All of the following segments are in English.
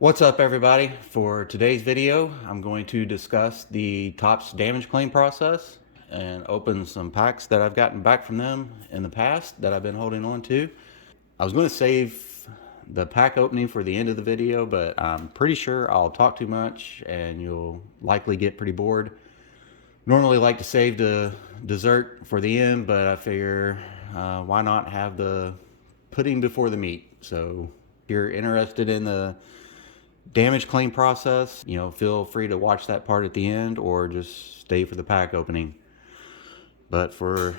What's up, everybody? For today's video, I'm going to discuss the Topps damage claim process and open some packs that I've gotten back from them in the past that I've been holding on to. I was going to save the pack opening for the end of the video, but I'm pretty sure I'll talk too much and you'll likely get pretty bored. Normally like to save the dessert for the end, but I figure why not have the pudding before the meat? So if you're interested in the damage claim process, feel free to watch that part at the end or just stay for the pack opening. But for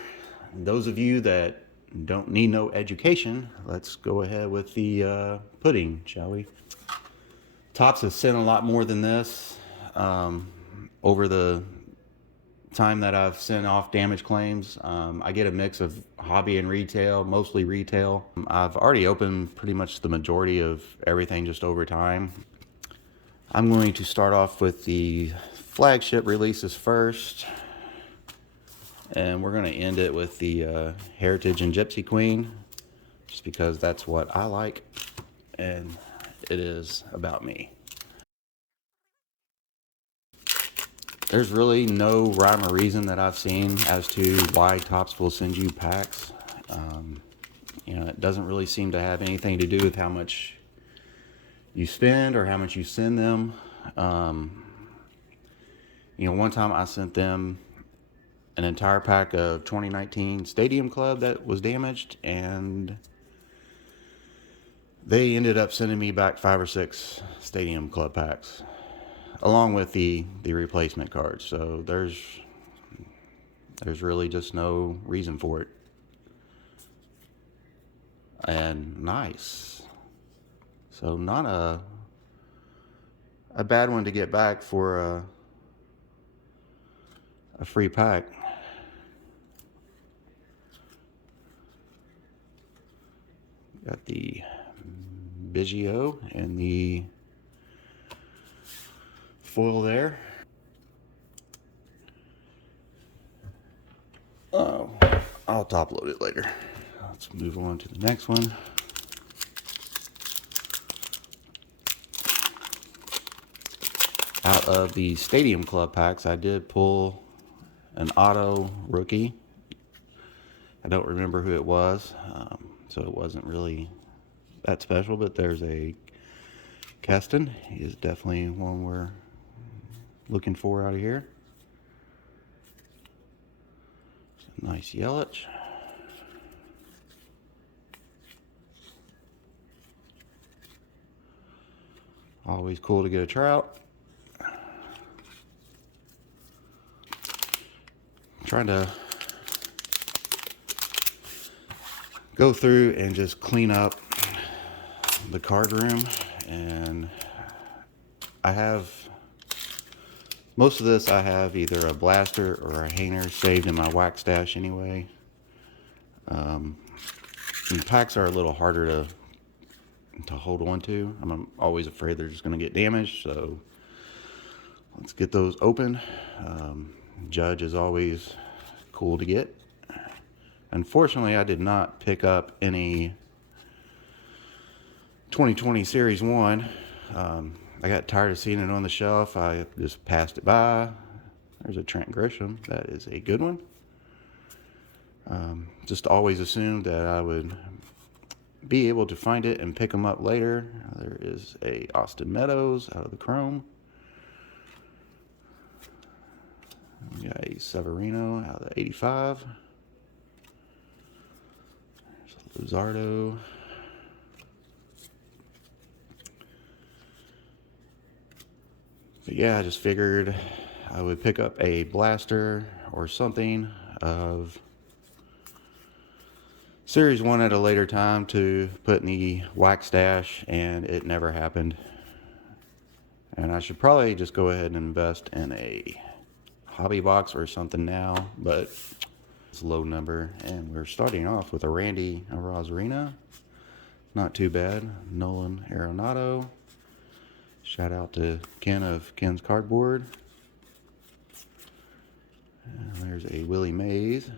those of you that don't need no education, let's go ahead with the pudding, shall we? Topps has sent a lot more than this over the time that I've sent off damage claims. I get a mix of hobby and retail, mostly retail. I've already opened pretty much the majority of everything just over time. I'm going to start off with the flagship releases first, and we're going to end it with the Heritage and Gypsy Queen, just because that's what I like and it is about me. There's really no rhyme or reason that I've seen as to why Topps will send you packs. It doesn't really seem to have anything to do with how much you spend or how much you send them. One time I sent them an entire pack of 2019 Stadium Club that was damaged, and they ended up sending me back 5 or 6 Stadium Club packs along with the replacement cards. So there's really just no reason for it. And nice. So not a bad one to get back for a free pack. Got the Biggio and the foil there. Oh, I'll top load it later. Let's move on to the next one. Out of the Stadium Club packs, I did pull an auto rookie. I don't remember who it was, so it wasn't really that special, but there's a Keston. He is definitely one we're looking for out of here. Nice Yelich. Always cool to get a Trout. Trying to go through and just clean up the card room, and I have most of this. I have either a blaster or a hanger saved in my wax stash anyway. And packs are a little harder to hold on to. I'm always afraid they're just going to get damaged, so let's get those open. Judge is always cool to get. Unfortunately, I did not pick up any 2020 Series 1. I got tired of seeing it on the shelf. I just passed it by. There's a Trent Grisham. That is a good one. Just always assumed that I would be able to find it and pick them up later. There is a Austin Meadows out of the Chrome. We got a Severino out of the 85. There's a Luzardo. But yeah, I just figured I would pick up a blaster or something of Series 1 at a later time to put in the wax stash, and it never happened. And I should probably just go ahead and invest in a hobby box or something now, but it's a low number. And we're starting off with a Randy Arozarena. Not too bad. Nolan Arenado. Shout out to Ken of Ken's Cardboard. And there's a Willie Mays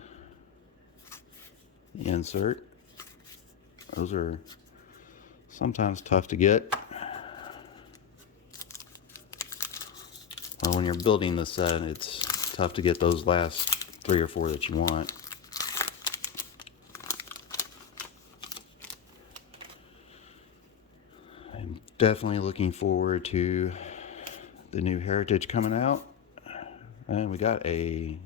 insert. Those are sometimes tough to get. when you're building the set, it's tough to get those last 3 or 4 that you want. I'm definitely looking forward to the new Heritage coming out. And we got a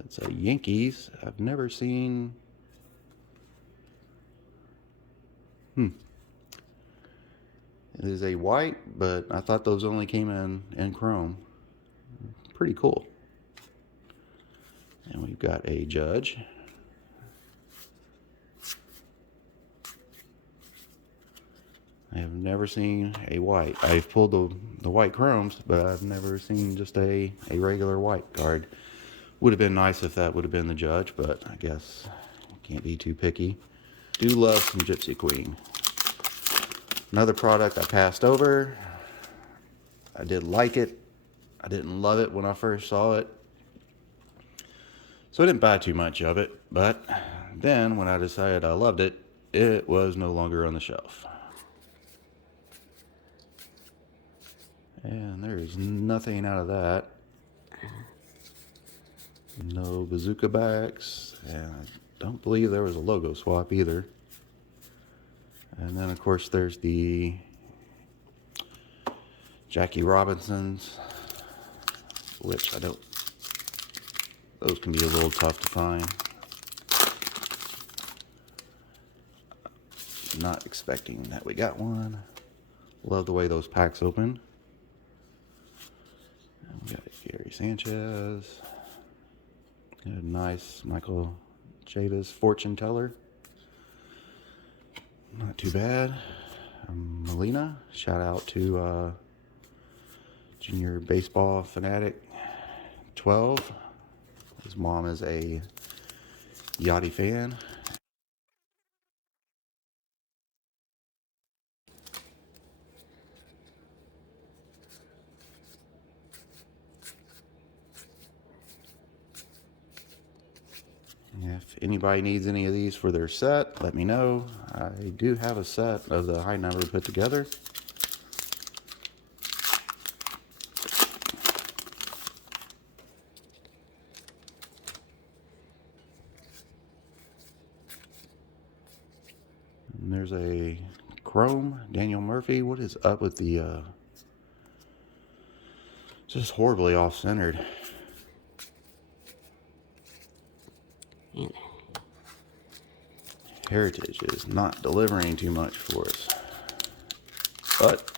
it's a Yankees. I've never seen. It is a white, but I thought those only came in chrome. Pretty cool. And we've got a Judge. I have never seen a white. I've pulled the white chromes, but I've never seen just a regular white card. Would have been nice if that would have been the Judge, but I guess can't be too picky. Do love some Gypsy Queen. Another product I passed over. I did like it. I didn't love it when I first saw it, so I didn't buy too much of it. But then when I decided I loved it, it was no longer on the shelf. And there's nothing out of that. No bazooka backs, and I don't believe there was a logo swap either. And then of course there's the Jackie Robinsons, which those can be a little tough to find. Not expecting that we got one. Love the way those packs open. And we got Gary Sanchez. A nice Michael Chavis fortune teller. Not too bad. Molina, shout out to Junior Baseball Fanatic 12. His mom is a Yachty fan. If anybody needs any of these for their set, let me know. I do have a set of the high number put together. And there's a chrome Daniel Murphy. What is up with the just horribly off-centered? Heritage is not delivering too much for us, but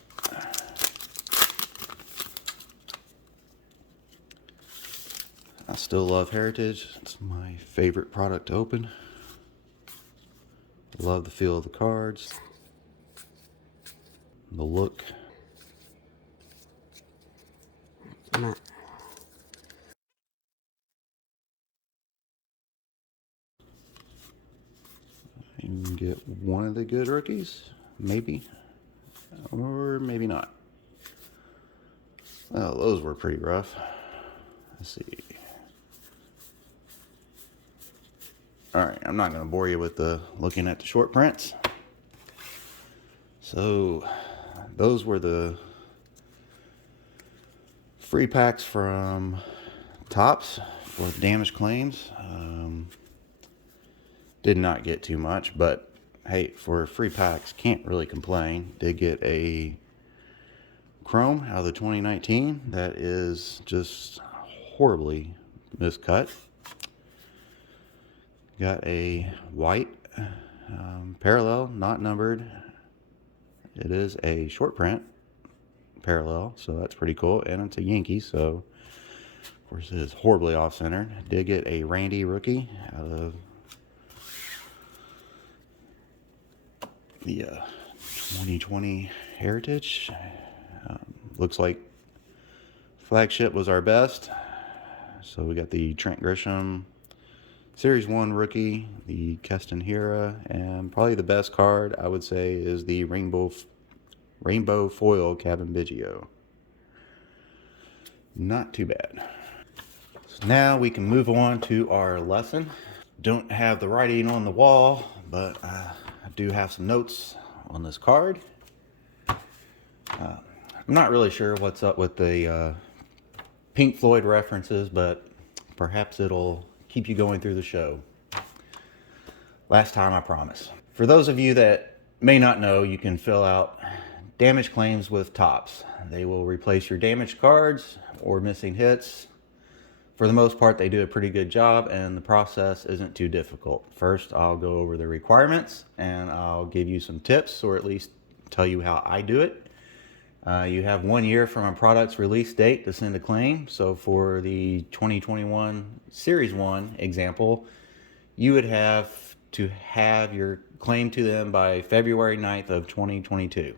I still love Heritage. It's my favorite product to open. Love the feel of the cards, the look. You can get one of the good rookies, maybe, or maybe not. Well, those were pretty rough. Let's see. All right, I'm not going to bore you with looking at the short prints. So, those were the free packs from Topps for damage claims. Did not get too much, but hey, for free packs, can't really complain. Did get a chrome out of the 2019 that is just horribly miscut. Got a white parallel, not numbered. It is a short print parallel, so that's pretty cool. And it's a Yankee, so of course it is horribly off center. Did get a Randy rookie out of the 2020 Heritage. Looks like Flagship was our best. So we got the Trent Grisham Series 1 rookie, the Keston Hiura, and probably the best card I would say is the Rainbow Foil Kevin Biggio. Not too bad. So now we can move on to our lesson. Don't have the writing on the wall, but I do have some notes on this card. I'm not really sure what's up with the Pink Floyd references, but perhaps it'll keep you going through the show. Last time, I promise. For those of you that may not know, you can fill out damage claims with Topps. They will replace your damaged cards or missing hits. For the most part, they do a pretty good job, and the process isn't too difficult. First, I'll go over the requirements, and I'll give you some tips, or at least tell you how I do it. You have 1 year from a product's release date to send a claim. So for the 2021 Series 1 example, you would have to have your claim to them by February 9th of 2022.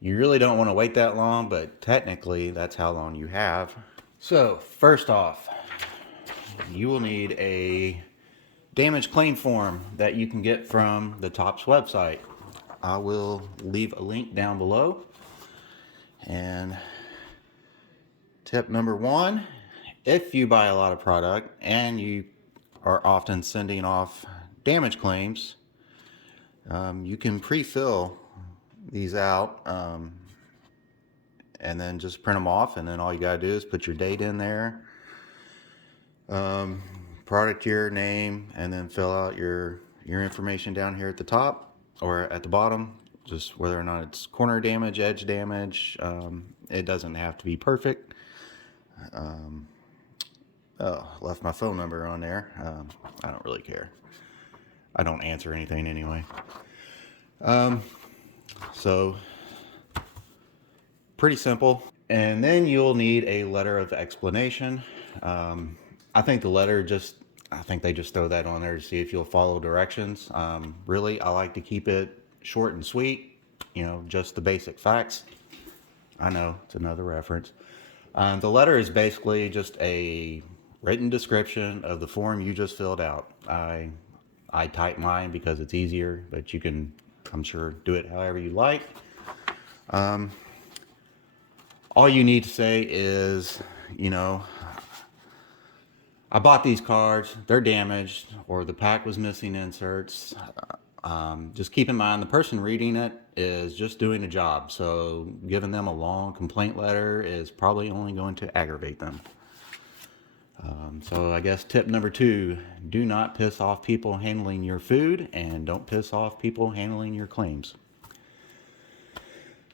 You really don't want to wait that long, but technically that's how long you have. So first off, you will need a damage claim form that you can get from the Topps website. I will leave a link down below. And tip number one, if you buy a lot of product and you are often sending off damage claims, you can pre-fill these out and then just print them off, and then all you gotta do is put your date in there, product year, name, and then fill out your information down here at the top or at the bottom, just whether or not it's corner damage, edge damage. It doesn't have to be perfect. Oh, left my phone number on there. I don't really care. I don't answer anything anyway. So pretty simple. And then you'll need a letter of explanation. I think the letter I think they just throw that on there to see if you'll follow directions. Really, I like to keep it short and sweet, just the basic facts. I know it's another reference. The letter is basically just a written description of the form you just filled out. I type mine because it's easier, but you can, I'm sure, do it however you like. All you need to say is, I bought these cards, they're damaged, or the pack was missing inserts. Just keep in mind the person reading it is just doing a job, so giving them a long complaint letter is probably only going to aggravate them. So I guess tip number 2, do not piss off people handling your food, and don't piss off people handling your claims.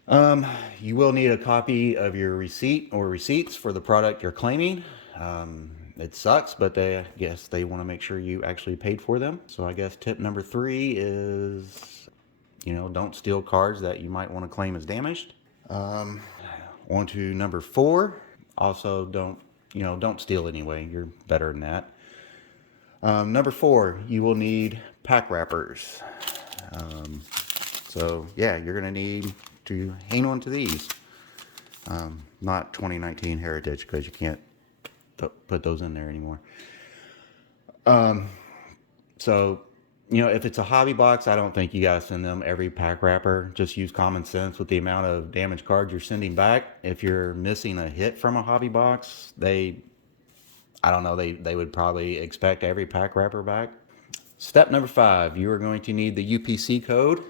You will need a copy of your receipt or receipts for the product you're claiming. It sucks, but I guess they want to make sure you actually paid for them. So I guess tip number 3 is, don't steal cards that you might want to claim as damaged. On to number 4. Also, don't steal anyway. You're better than that. Number 4, you will need pack wrappers. So yeah, you're going to need to hang on to these. Not 2019 Heritage, because you can't put those in there anymore. So, if it's a hobby box, I don't think you gotta send them every pack wrapper. Just use common sense with the amount of damaged cards you're sending back. If you're missing a hit from a hobby box, I don't know, they would probably expect every pack wrapper back. Step number 5, you are going to need the UPC code.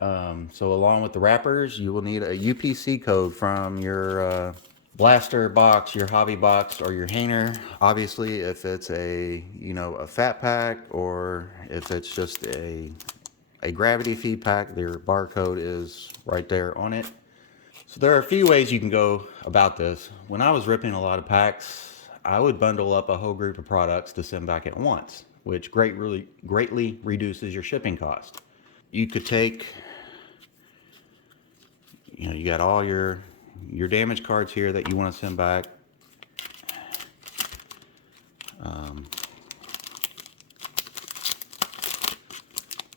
So along with the wrappers, you will need a UPC code from your blaster box, your hobby box, or your hanger. Obviously, if it's a fat pack, or if it's just a gravity feed pack, their barcode is right there on it. So there are a few ways you can go about this. When I was ripping a lot of packs, I would bundle up a whole group of products to send back at once, which greatly reduces your shipping cost. You could take, you got all your damaged cards here that you want to send back.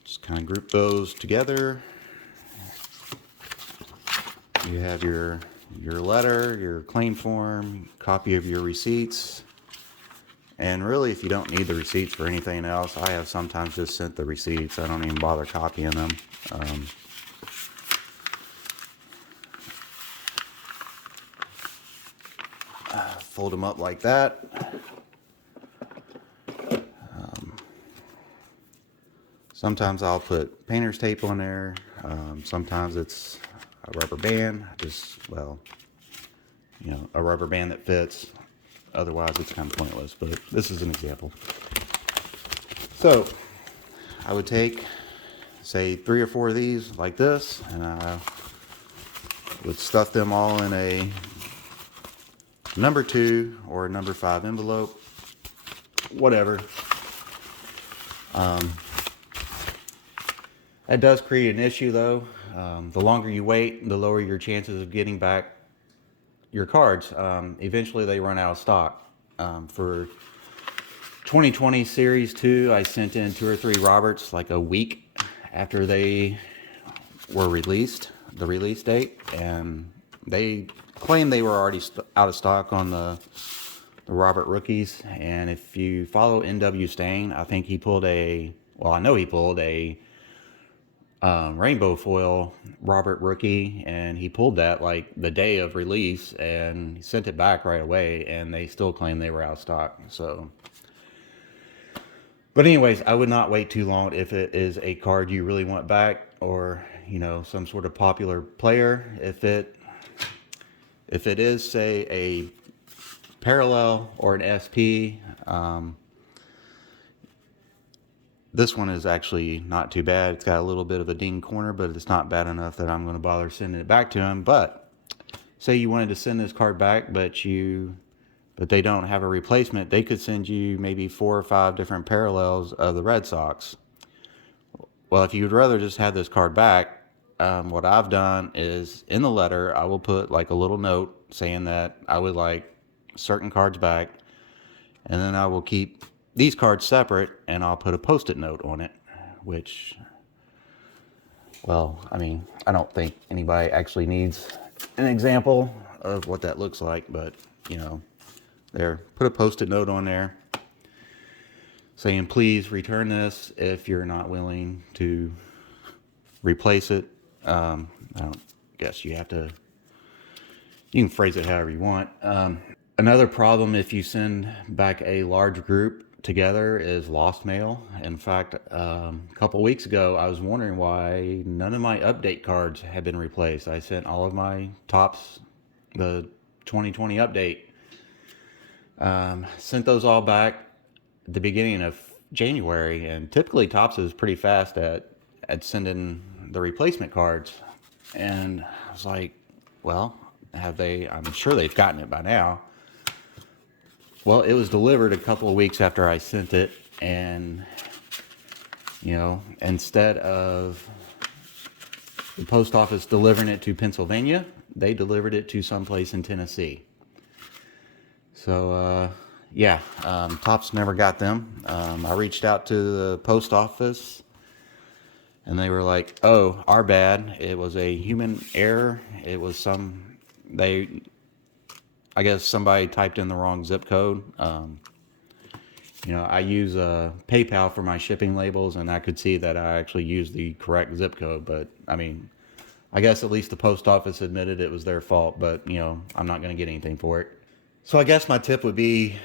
Just kind of group those together. You have your letter, your claim form, copy of your receipts. And really, if you don't need the receipts for anything else, I have sometimes just sent the receipts. I don't even bother copying them. Fold them up like that. Sometimes I'll put painter's tape on there. Sometimes a rubber band, just, well, you know, a rubber band that fits. Otherwise, it's kind of pointless, but this is an example. So, I would take, say, 3 or 4 of these like this, and I would stuff them all in a number 2 or number 5 envelope, whatever. That does create an issue, though. The longer you wait, the lower your chances of getting back your cards. Eventually, they run out of stock. For 2020 Series 2, I sent in 2 or 3 Roberts like a week after they were released, the release date, and they claimed they were already out of stock on the Robert rookies. And if you follow NW Stain, I think he pulled I know he pulled a rainbow foil Robert rookie, and he pulled that like the day of release, and he sent it back right away, and they still claim they were out of stock. So, but anyways, I would not wait too long if it is a card you really want back, or, you know, some sort of popular player. If it is, say, a parallel or an SP, this one is actually not too bad. It's got a little bit of a ding corner, but it's not bad enough that I'm going to bother sending it back to him. But say you wanted to send this card back, but they don't have a replacement, they could send you maybe 4 or 5 different parallels of the Red Sox. Well, if you'd rather just have this card back, what I've done is in the letter, I will put like a little note saying that I would like certain cards back, and then I will keep these cards separate, and I'll put a post-it note on it, which, well, I mean, I don't think anybody actually needs an example of what that looks like, but, you know, there, put a post-it note on there saying, please return this if you're not willing to replace it. I don't guess you can phrase it however you want. Another problem if you send back a large group together is lost mail. In fact, a couple weeks ago, I was wondering why none of my update cards had been replaced. I sent all of my Topps, the 2020 update, sent those all back at the beginning of January, and typically Topps is pretty fast at sending the replacement cards. And I was like, well, I'm sure they've gotten it by now. Well, it was delivered a couple of weeks after I sent it, and, you know, instead of the post office delivering it to Pennsylvania, they delivered it to someplace in Tennessee. So, yeah, Topps never got them. I reached out to the post office, and they were like, oh, our bad. It was a human error. It was I guess somebody typed in the wrong zip code. You know, I use PayPal for my shipping labels, and I could see that I actually used the correct zip code. But, I mean, I guess at least the post office admitted it was their fault, but, you know, I'm not going to get anything for it. So I guess my tip would be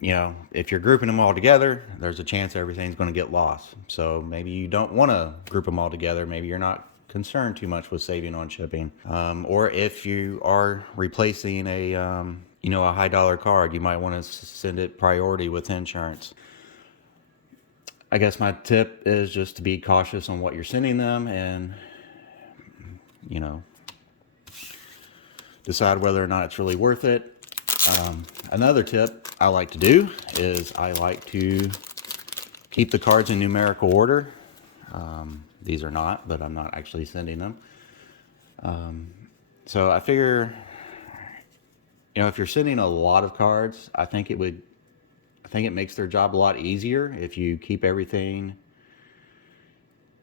you know, if you're grouping them all together, there's a chance everything's going to get lost. So maybe you don't want to group them all together. Maybe you're not concerned too much with saving on shipping. Or if you are replacing a high dollar card, you might want to send it priority with insurance. I guess my tip is just to be cautious on what you're sending them, and, you know, decide whether or not it's really worth it. Another tip I like to do is I like to keep the cards in numerical order. These are not, but I'm not actually sending them. So I figure, you know, if you're sending a lot of cards, I think it makes their job a lot easier if you keep everything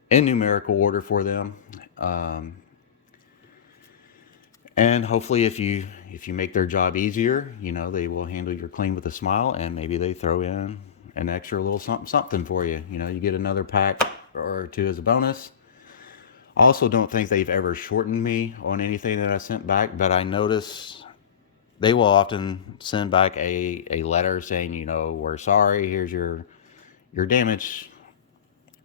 in numerical order for them. And hopefully if you make their job easier, you know, they will handle your claim with a smile, and maybe they throw in an extra little something for you. You know, you get another pack or 2 as a bonus. I also don't think they've ever shortened me on anything that I sent back, but I notice they will often send back a letter saying, you know, we're sorry, here's your damage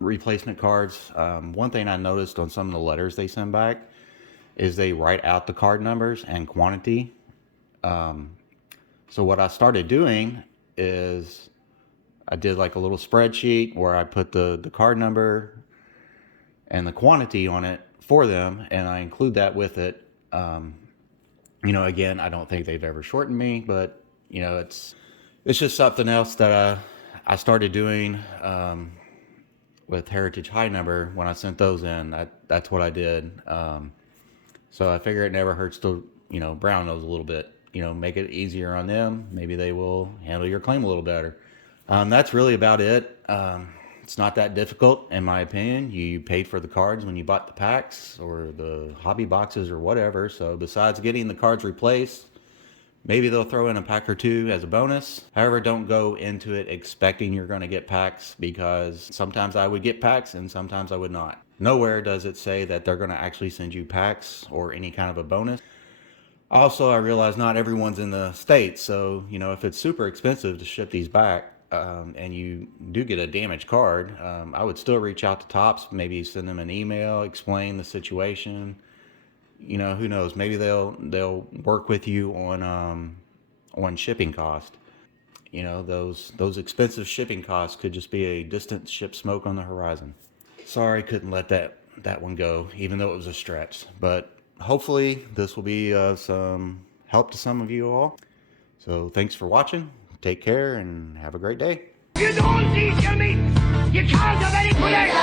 replacement cards, one thing I noticed on some of the letters they send back is they write out the card numbers and quantity. So what I started doing is I did like a little spreadsheet where I put the card number and the quantity on it for them, and I include that with it. You know, again, I don't think they've ever shortened me, but you know, it's just something else that I started doing with Heritage High Number when I sent those in. That's what I did. So I figure it never hurts to, you know, brown those a little bit. You know, make it easier on them. Maybe they will handle your claim a little better. That's really about it. It's not that difficult, in my opinion. You paid for the cards when you bought the packs or the hobby boxes or whatever. So besides getting the cards replaced, maybe they'll throw in a pack or two as a bonus. However, don't go into it expecting you're going to get packs, because sometimes I would get packs and sometimes I would not. Nowhere does it say that they're going to actually send you packs or any kind of a bonus. Also, I realize not everyone's in the States, so you know, if it's super expensive to ship these back, and you do get a damaged card, I would still reach out to Topps, maybe send them an email, explain the situation. You know, who knows? Maybe they'll work with you on shipping cost. You know, those expensive shipping costs could just be a distant ship smoke on the horizon. Sorry, couldn't let that one go, even though it was a stretch. But hopefully this will be some help to some of you all. So thanks for watching. Take care and have a great day. You don't eat your meat. You can't have any